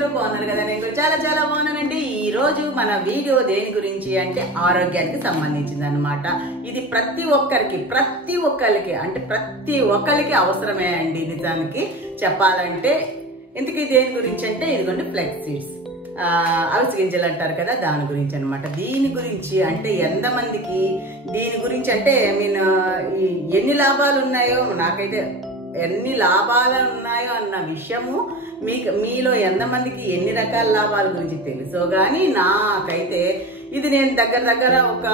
అందరూ బాగున్నారు కదా? నేను చాలా చాలా బాగున్నానండి. ఈ రోజు మన వీడియో దేని గురించి అంటే ఆరోగ్యానికి సంబంధించింది అనమాట. ఇది ప్రతి ఒక్కరికి అవసరమే అండి. నిజానికి చెప్పాలంటే ఎందుకు దేని గురించి అంటే ఇదిగోండి ఫ్లెక్స్ సీడ్స్, అవిసె గింజలు అంటారు కదా, దాని గురించి అనమాట. దీని గురించి అంటే ఎంతమందికి దీని గురించి అంటే ఎన్ని లాభాలు ఉన్నాయో, నాకైతే ఎన్ని లాభాలు ఉన్నాయో అన్న విషయము మీలో ఎంతమందికి ఎన్ని రకాల లాభాల గురించి తెలుసో కానీ నాకైతే ఇది నేను దగ్గర ఒక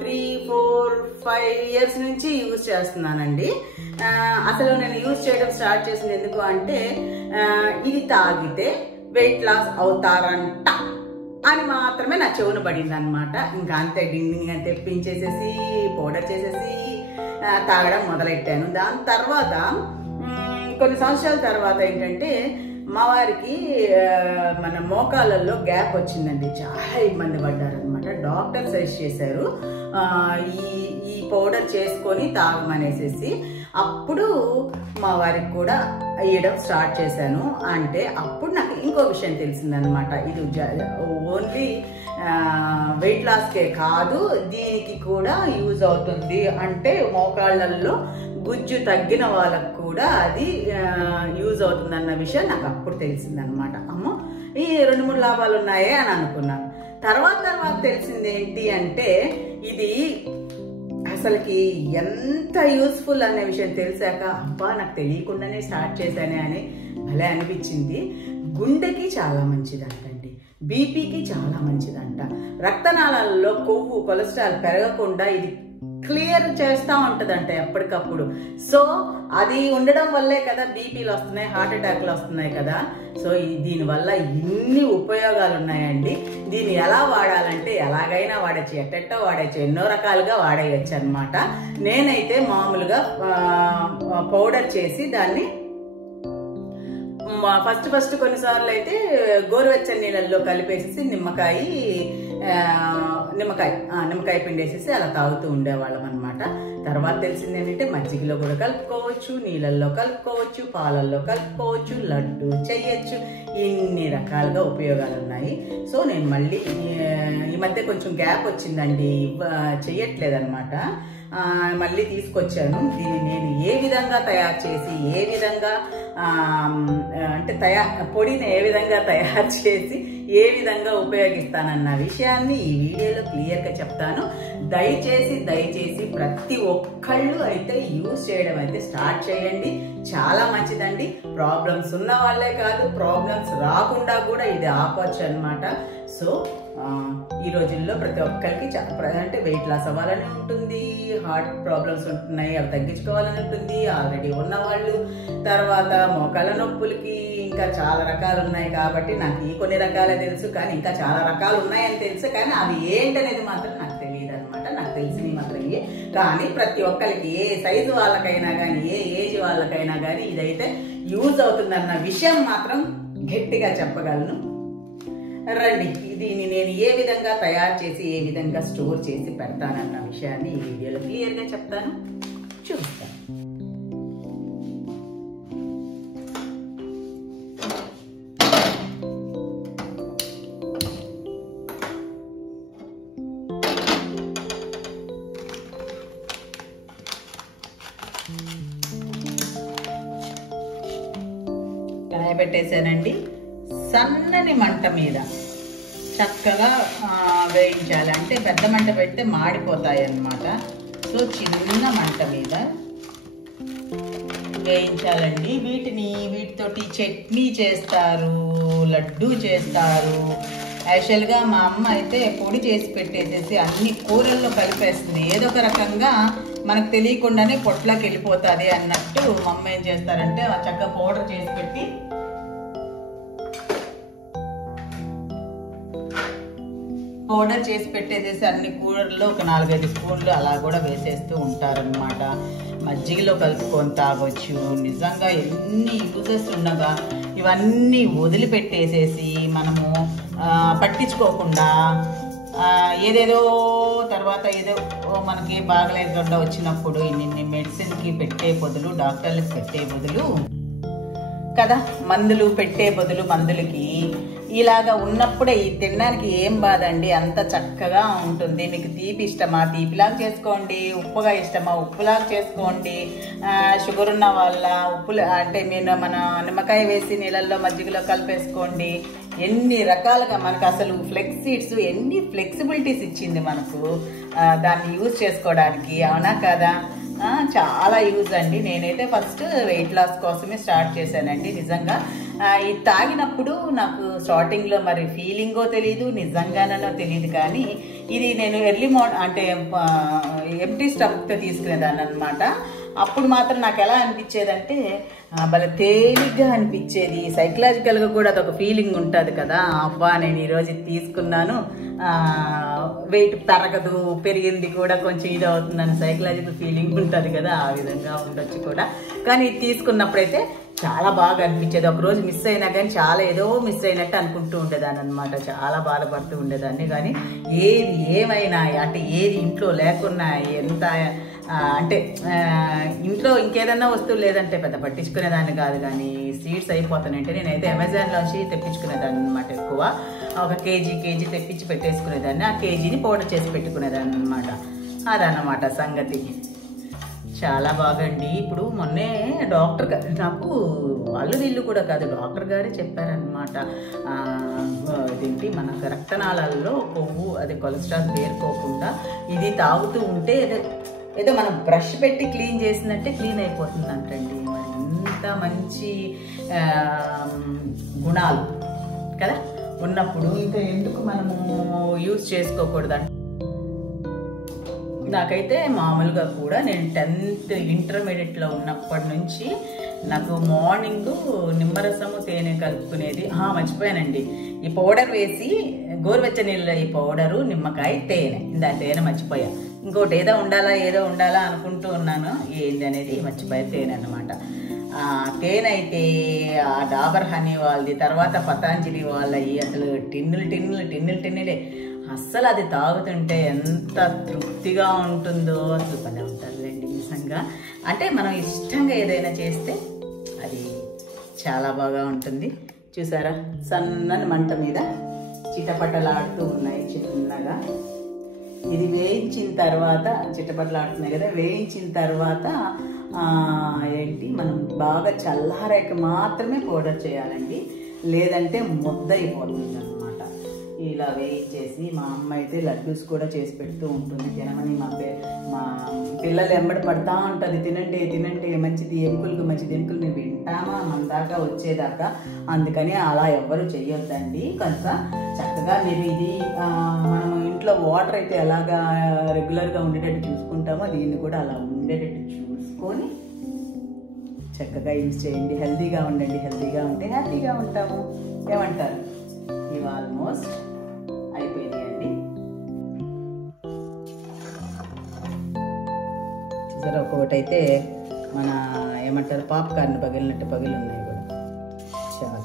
3-4-5 years నుంచి యూజ్ చేస్తున్నానండి. అసలు నేను యూజ్ చేయడం స్టార్ట్ చేసింది ఎందుకు అంటే ఇది తాగితే వెయిట్ లాస్ అవుతారంట అని మాత్రమే నా చెవును పడింది అనమాట. ఇంకా అంతే డింగ్ అని తెప్పించేసేసి పౌడర్ చేసేసి తాగడం మొదలెట్టాను. దాని తర్వాత కొన్ని సంవత్సరాల తర్వాత ఏంటంటే మా వారికి మన మోకాళ్ళల్లో గ్యాప్ వచ్చిందండి. చాలా ఇబ్బంది పడ్డారనమాట. డాక్టర్ సజెస్ట్ చేశారు ఈ పౌడర్ చేసుకొని తాగమనేసేసి. అప్పుడు మా వారికి కూడా వేయడం స్టార్ట్ చేశాను. అంటే అప్పుడు నాకు ఇంకో విషయం తెలిసిందనమాట. ఇది ఓన్లీ వెయిట్ లాస్కే కాదు, దీనికి కూడా యూజ్ అవుతుంది. అంటే మోకాళ్ళల్లో గుజ్జు తగ్గిన వాళ్ళకు కూడా అది యూజ్ అవుతుంది అన్న విషయం నాకు అప్పుడు తెలిసిందనమాట. అమ్మో, ఈ 2-3 లాభాలు ఉన్నాయే అని అనుకున్నాను. తర్వాత తెలిసింది ఏంటి అంటే ఇది అసలుకి ఎంత యూస్ఫుల్ అనే విషయం తెలిసాక అబ్బా నాకు తెలియకుండానే స్టార్ట్ చేశానే అని భలే అనిపించింది. గుండెకి చాలా మంచిదంటండి, బీపీకి చాలా మంచిదంట, రక్తనాళాలలో కొవ్వు కొలెస్ట్రాల్ పెరగకుండా ఇది క్లియర్ చేస్తూ ఉంటుందంట ఎప్పటికప్పుడు. సో అది ఉండడం వల్లే కదా బీపీలు వస్తున్నాయి, హార్ట్ అటాక్లు వస్తున్నాయి కదా. సో దీనివల్ల ఇన్ని ఉపయోగాలు ఉన్నాయండి. దీన్ని ఎలా వాడాలంటే ఎలాగైనా వాడచ్చు, ఎట్టెట్టో వాడచ్చు, ఎన్నో రకాలుగా వాడేయచ్చు అనమాట. నేనైతే మామూలుగా పౌడర్ చేసి దాన్ని ఫస్ట్ కొన్నిసార్లు అయితే గోరువెచ్చని నీళ్ళల్లో కలిపేసేసి నిమ్మకాయ పిండేసేసి అలా తాగుతూ ఉండేవాళ్ళం అనమాట. తర్వాత తెలిసింది ఏంటంటే మజ్జిగలో కూడా కలుపుకోవచ్చు, నీళ్ళల్లో కలుపుకోవచ్చు, పాలల్లో కలుపుకోవచ్చు, లడ్డు చేయొచ్చు, ఇన్ని రకాలుగా ఉపయోగాలు ఉన్నాయి. సో నేను మళ్ళీ ఈ మధ్య కొంచెం గ్యాప్ వచ్చిందండి, చెయ్యట్లేదన్నమాట. మళ్ళీ తీసుకొచ్చాను. దీన్ని నేను ఏ విధంగా తయారు చేసి ఏ విధంగా అంటే పొడిని ఏ విధంగా తయారు చేసి ఏ విధంగా ఉపయోగిస్తానన్న విషయాన్ని ఈ వీడియోలో క్లియర్గా చెప్తాను. దయచేసి ప్రతి ఒక్కళ్ళు అయితే యూజ్ చేయడం అయితే స్టార్ట్ చేయండి. చాలా మంచిదండి. ప్రాబ్లమ్స్ ఉన్న వాళ్ళే కాదు, ప్రాబ్లమ్స్ రాకుండా కూడా ఇది ఆపొచ్చు అనమాట. సో ఈ రోజుల్లో ప్రతి ఒక్కరికి అంటే వెయిట్ లాస్ అవ్వాలని ఉంటుంది, హార్ట్ ప్రాబ్లమ్స్ ఉంటున్నాయి, అవి తగ్గించుకోవాలని ఉంటుంది, ఆల్రెడీ ఉన్నవాళ్ళు, తర్వాత మోకాళ్ళ నొప్పులకి ఇంకా చాలా రకాలు ఉన్నాయి. కాబట్టి నాకు ఈ కొన్ని రకాలే తెలుసు, కానీ ఇంకా చాలా రకాలు ఉన్నాయని తెలుసు, కానీ అవి ఏంటనేది మాత్రం నాకు తెలియదు అనమాట. నాకు తెలిసినవి మాత్రం ఇవే. కానీ ప్రతి ఒక్కరికి ఏ సైజు వాళ్ళకైనా కానీ ఏ ఏజ్ వాళ్ళకైనా కానీ ఇదైతే యూజ్ అవుతుందన్న విషయం మాత్రం గట్టిగా చెప్పగలను. రండి, దీన్ని నేను ఏ విధంగా తయారు చేసి ఏ విధంగా స్టోర్ చేసి పెడతానన్న విషయాన్ని ఈ వీడియోలో క్లియర్గా చెప్తాను, చూస్తాను. కడాయి పెట్టేశానండి. సన్నని మంట మీద చక్కగా వేయించాలి. అంటే పెద్ద మంట పెడితే మాడిపోతాయి అన్నమాట. సో చిన్న మంట మీద వేయించాలండి. వీటితోటి చట్నీ చేస్తారు, లడ్డు చేస్తారు. యాక్చువల్గా మా అమ్మ అయితే పొడి చేసి పెట్టేసేసి అన్ని కూరల్లో కలిపేస్తుంది. ఏదో ఒక రకంగా మనకు తెలియకుండానే పొట్లోకి వెళ్ళిపోతుంది అన్నట్టు మా అమ్మ ఏం చేస్తారంటే చక్కగా పౌడర్ చేసి పెట్టి పెట్టేసేసి అన్ని కూరల్లో ఒక 4-5 స్పూన్లు అలా కూడా వేసేస్తూ ఉంటారనమాట. మజ్జిగలో కలుపుకొని తాగొచ్చు. నిజంగా ఎన్ని యూజెస్ ఉండగా ఇవన్నీ వదిలిపెట్టేసేసి మనము పట్టించుకోకుండా ఏదేదో తర్వాత ఏదో మనకి బాగలేకుండా వచ్చినప్పుడు ఇన్ని మెడిసిన్కి పెట్టే బదులు, డాక్టర్లకు పెట్టే బదులు కదా, మందులు పెట్టే బదులు మందులకి ఇలాగా ఉన్నప్పుడే ఈ తినడానికి ఏం బాధ అండి, అంత చక్కగా ఉంటుంది. మీకు తీపి ఇష్టమా తీపిలాగా చేసుకోండి, ఉప్పుగా ఇష్టమా ఉప్పులాగా చేసుకోండి. షుగర్ ఉన్న వాళ్ళ ఉప్పులు అంటే మీరు మన నిమ్మకాయ వేసి నీళ్ళల్లో మజ్జిగలో కలిపేసుకోండి. ఎన్ని రకాలుగా మనకు అసలు ఫ్లెక్స్ సీడ్స్ ఎన్ని ఫ్లెక్సిబిలిటీస్ ఇచ్చింది మనకు దాన్ని యూజ్ చేసుకోవడానికి, అవునా కదా? చాలా యూజ్ అండి. నేనైతే ఫస్ట్ వెయిట్ లాస్ కోసమే స్టార్ట్ చేశానండి. నిజంగా ఇది తాగినప్పుడు నాకు స్టార్టింగ్లో మరి ఫీలింగో తెలియదు, నిజంగానో తెలియదు, కానీ ఇది నేను ఎర్లీ మార్నింగ్ అంటే ఎంటీ స్టమక్తో తీసుకునేదాన్ని అనమాట. అప్పుడు మాత్రం నాకు ఎలా అనిపించేదంటే భలే తేలిగ్గా అనిపించేది. సైకలాజికల్గా కూడా అదొక ఫీలింగ్ ఉంటుంది కదా, అబ్బా నేను ఈరోజు తీసుకున్నాను, వెయిట్ పెరగదు, పెరిగింది కూడా కొంచెం ఇది అవుతుందని సైకలాజికల్ ఫీలింగ్ ఉంటుంది కదా, ఆ విధంగా ఉండొచ్చు కూడా. కానీ ఇది తీసుకున్నప్పుడైతే చాలా బాగా అనిపించేది. ఒకరోజు మిస్ అయినా కానీ చాలా ఏదో మిస్ అయినట్టు అనుకుంటూ ఉండేదాన్ని అనమాట. చాలా బాధపడుతూ ఉండేదాన్ని. కానీ ఏది ఏమైనా అంటే ఏది ఇంట్లో లేకున్నా ఎంత అంటే ఇంట్లో ఇంకేదన్నా వస్తువు లేదంటే పెద్ద పట్టించుకునేదాన్ని కాదు. కానీ సీడ్స్ అయిపోతానంటే నేనైతే అమెజాన్లోంచి తెప్పించుకునేదాన్ని అనమాట. ఎక్కువ ఒక కేజీ తెప్పించి పెట్టేసుకునేదాన్ని. ఆ కేజీని పౌడర్ చేసి పెట్టుకునేదాన్ని అనమాట. అదన్నమాట సంగతి. చాలా బాగండి. ఇప్పుడు మొన్నే డాక్టర్ గారు నాకు వాళ్ళు వీళ్ళు కూడా కాదు, డాక్టర్ గారే చెప్పారనమాట. ఇదేంటి మనకు రక్తనాళాల్లో కొవ్వు అది కొలెస్ట్రాల్ పేరుకోకుండా ఇది తాగుతూ ఉంటే ఏదో మనం బ్రష్ పెట్టి క్లీన్ చేసినట్టే క్లీన్ అయిపోతుందంటండి. మరి ఇంత మంచి గుణాలు కదా ఉన్నప్పుడు ఇంకా ఎందుకు మనము యూజ్ చేసుకోకూడదంట. నాకైతే మామూలుగా కూడా నేను 10th ఇంటర్మీడియట్లో ఉన్నప్పటి నుంచి నాకు మార్నింగ్ నిమ్మరసము తేనె కలుపుకునేది. మర్చిపోయానండి, ఈ పౌడర్ వేసి గోరువెచ్చ నీళ్ళ ఈ పౌడరు నిమ్మకాయ తేనె, ఇందా తేనె మర్చిపోయా. ఇంకోటి ఏదో ఉండాలా అనుకుంటూ ఉన్నాను, ఏంది అనేది మర్చిపోయా. తేనె అన్నమాట. తేనె అయితే ఆ డాబర్ హనీ వాళ్ళది, తర్వాత పతాంజలి వాళ్ళవి అసలు టిన్నులే. అస్సలు అది తాగుతుంటే ఎంత తృప్తిగా ఉంటుందో అసలు పని ఉంటుందండి నిజంగా. అంటే మనం ఇష్టంగా ఏదైనా చేస్తే అది చాలా బాగా ఉంటుంది. చూసారా, సన్నని మంట మీద చిటపటలాడుతూ ఉన్నాయి చిన్నగా. ఇది వేయించిన తర్వాత చిటపటలాడుతున్నాయి కదా, వేయించిన తర్వాత ఏంటి మనం బాగా చల్లారాక మాత్రమే పౌడర్ చేయాలండి, లేదంటే ముద్ద అయిపోతుంది అనమాట. ఇలా వేయించేసి మా అమ్మ అయితే లడ్డూస్ కూడా చేసి పెడుతూ ఉంటుంది. తినమని మా పిల్లలు ఎంబడి పడతా ఉంటుంది, తినండి మంచిది, ఎముకలకు మంచిది. ఎముకలు మేము వింటామా మన దాకా వచ్చేదాకా, అందుకని అలా ఎవ్వరు చెయ్యొద్దండి. కొంత చక్కగా మీరు ఇది మనం ఇంట్లో వాటర్ అయితే ఎలాగా రెగ్యులర్గా ఉండేటట్టు చూసుకుంటామో దీన్ని కూడా అలా ఉండేటట్టు చూసుకొని చక్కగా యూజ్ చేయండి. హెల్తీగా ఉండండి, హెల్తీగా ఉంటే హ్యాపీగా ఉంటాము. ఏమంటారు? ఇవి ఆల్మోస్ట్ అయిపోయినాయండి. చూసారా, ఒక్కొక్కటి అయితే మన ఏమంటారు పాప్కార్న్ పగిలినట్టు పగిలి ఉన్నాయి కూడా. చాలా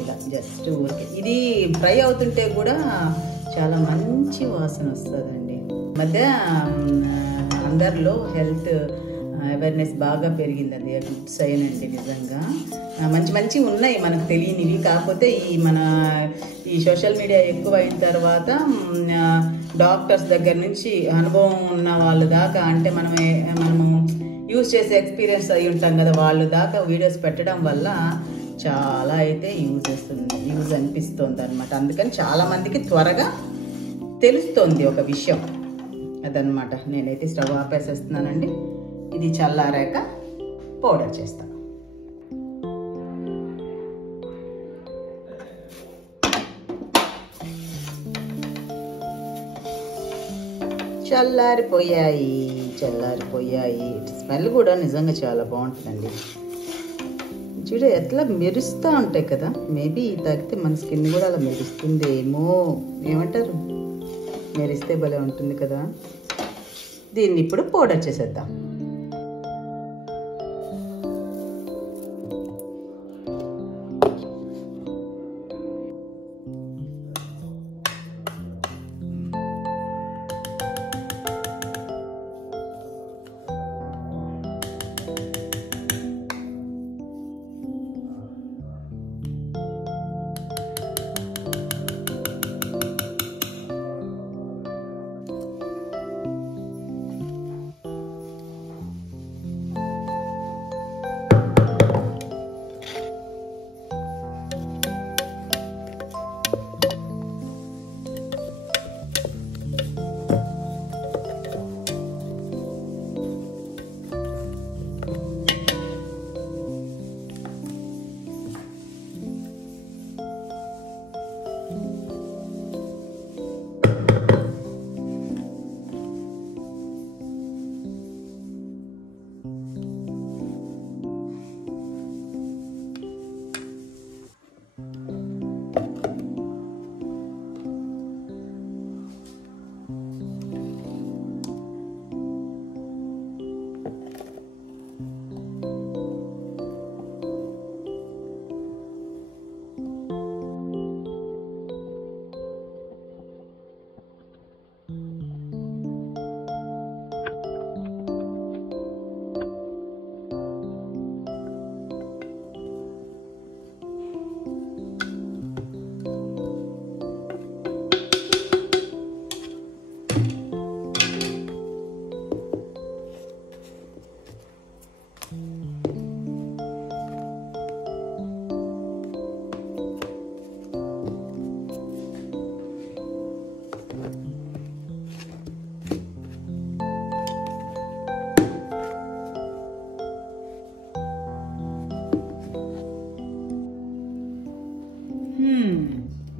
ఇలా జస్ట్ ఊరికే ఇది ఫ్రై అవుతుంటే కూడా చాలా మంచి వాసన వస్తుందండి. మధ్య అందరిలో హెల్త్ అవేర్నెస్ బాగా పెరిగిందండి, గుడ్ సైన్ అండి. నిజంగా మంచి ఉన్నాయి మనకు తెలియనివి. కాకపోతే ఈ సోషల్ మీడియా ఎక్కువ అయిన తర్వాత డాక్టర్స్ దగ్గర నుంచి అనుభవం ఉన్న వాళ్ళు దాకా, అంటే మనము యూజ్ చేసే ఎక్స్పీరియన్స్ అయి ఉంటాం కదా, వాళ్ళు దాకా వీడియోస్ పెట్టడం వల్ల చాలా అయితే యూజ్ అనిపిస్తుంది అనమాట. అందుకని చాలామందికి త్వరగా తెలుస్తుంది ఒక విషయం అదనమాట. నేనైతే స్టవ్ ఆపేసేస్తున్నానండి. ఇది చల్లారాక పౌడర్ చేస్తాను. చల్లారిపోయాయి. స్మెల్ కూడా నిజంగా చాలా బాగుంటుందండి. చూడ ఎట్లా మెరుస్తూ ఉంటాయి కదా. మేబీ తాగితే మన స్కిన్ కూడా అలా మెరుస్తుందేమో, ఏమంటారు? మెరిస్తే భలే ఉంటుంది కదా. దీన్ని ఇప్పుడు పౌడర్ చేసేద్దాం.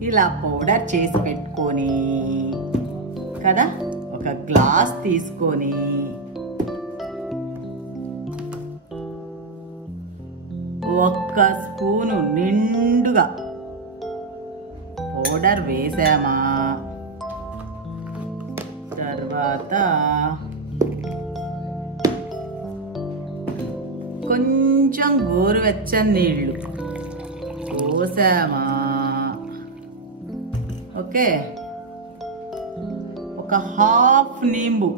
ఇలా పౌడర్ చేసి పెట్టుకొని కదా ఒక గ్లాస్ తీసుకొని ఒక్క స్పూను నిండుగా పౌడర్ వేసామా, తర్వాత కొంచెం గోరువెచ్చని నీళ్ళు పోసామా, ఓకే, ఒక హాఫ్ నింబు,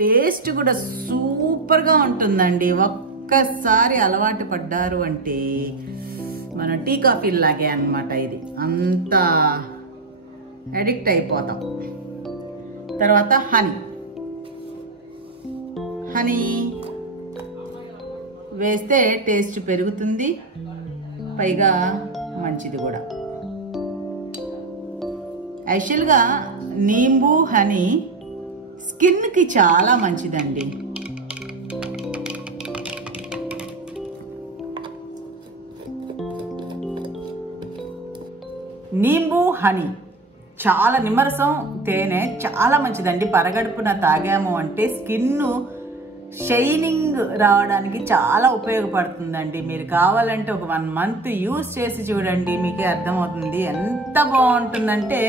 టేస్ట్ కూడా సూపర్గా ఉంటుందండి. ఒక్కసారి అలవాటు పడ్డారు అంటే మన టీ కాఫీ లాగే అన్నమాట, ఇది అంత అడిక్ట్ అయిపోతాం. తర్వాత హనీ వేస్తే టేస్ట్ పెరుగుతుంది, పైగా మంచిది కూడా. యాక్చువల్గా నీంబు హనీ స్కిన్కి చాలా మంచిదండి. నీంబు హనీ చాలా నిమ్మరసం తేనె చాలా మంచిదండి. పరగడుపున తాగాము అంటే స్కిన్ షైనింగ్ రావడానికి చాలా ఉపయోగపడుతుందండి. మీరు కావాలంటే ఒక 1 మంత్ యూజ్ చేసి చూడండి, మీకే అర్థమవుతుంది ఎంత బాగుంటుందంటే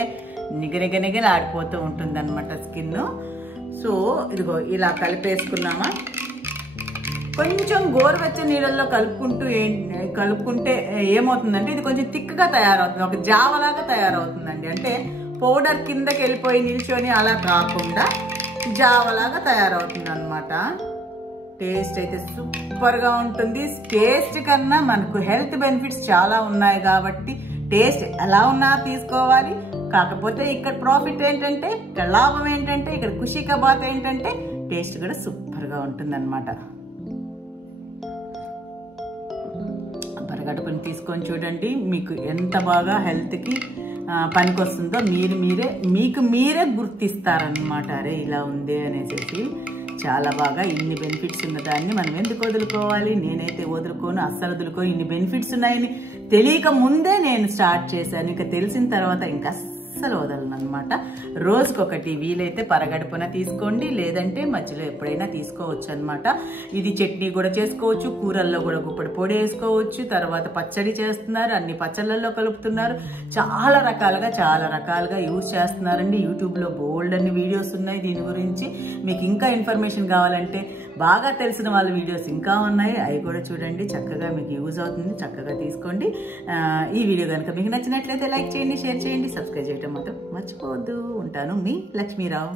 నిగనిగనిగని ఆడిపోతూ ఉంటుంది అనమాట స్కిన్. సో ఇదిగో ఇలా కలిపేసుకున్నామా, కొంచెం గోరువెచ్చని నీళ్ళల్లో కలుపుకుంటే ఏమవుతుందంటే ఇది కొంచెం థిక్గా తయారవుతుంది, ఒక జావలాగా తయారవుతుందండి. అంటే పౌడర్ కిందకి వెళ్ళిపోయి నిల్చొని అలా కాకుండా జావలాగా తయారవుతుంది అనమాట. టేస్ట్ అయితే సూపర్గా ఉంటుంది. టేస్ట్ కన్నా మనకు హెల్త్ బెనిఫిట్స్ చాలా ఉన్నాయి కాబట్టి టేస్ట్ ఎలా ఉన్నా తీసుకోవాలి. కాకపోతే ఇక్కడ ప్రాఫిట్ ఏంటంటే, ఇక్కడ లాభం ఏంటంటే, ఇక్కడ ఖుషీ కా బాత్ ఏంటంటే టేస్ట్ కూడా సూపర్గా ఉంటుంది అనమాట. పరగడుపుని తీసుకొని చూడండి, మీకు ఎంత బాగా హెల్త్కి పనికొస్తుందో మీకు మీరే గుర్తిస్తారనమాట. అరే ఇలా ఉంది అనేసి చాలా బాగా ఇన్ని బెనిఫిట్స్ ఉన్నదాన్ని మనం ఎందుకు వదులుకోవాలి? నేనైతే వదులుకోను, అస్సలు వదులుకోను. ఇన్ని బెనిఫిట్స్ ఉన్నాయని తెలియక ముందే నేను స్టార్ట్ చేశాను, ఇంకా తెలిసిన తర్వాత ఇంకా అస్సలు వదలను అనమాట. రోజుకొకటి వీలైతే పరగడుపున తీసుకోండి, లేదంటే మధ్యలో ఎప్పుడైనా తీసుకోవచ్చు అనమాట. ఇది చట్నీ కూడా చేసుకోవచ్చు, కూరల్లో కూడా గుప్పడి పొడి వేసుకోవచ్చు, తర్వాత పచ్చడి చేస్తున్నారు, అన్ని పచ్చళ్ళల్లో కలుపుతున్నారు, చాలా రకాలుగా యూజ్ చేస్తున్నారండి. యూట్యూబ్లో బోల్డ్ అన్ని వీడియోస్ ఉన్నాయి దీని గురించి. మీకు ఇంకా ఇన్ఫర్మేషన్ కావాలంటే బాగా తెలిసిన వాళ్ళ వీడియోస్ ఇంకా ఉన్నాయి, అవి కూడా చూడండి, చక్కగా మీకు యూజ్ అవుతుంది, చక్కగా తీసుకోండి. ఈ వీడియో కనుక మీకు నచ్చినట్లయితే లైక్ చేయండి, షేర్ చేయండి, సబ్స్క్రైబ్ చేయడం మాత్రం మర్చిపోవద్దు. ఉంటాను, మీ లక్ష్మీరావు.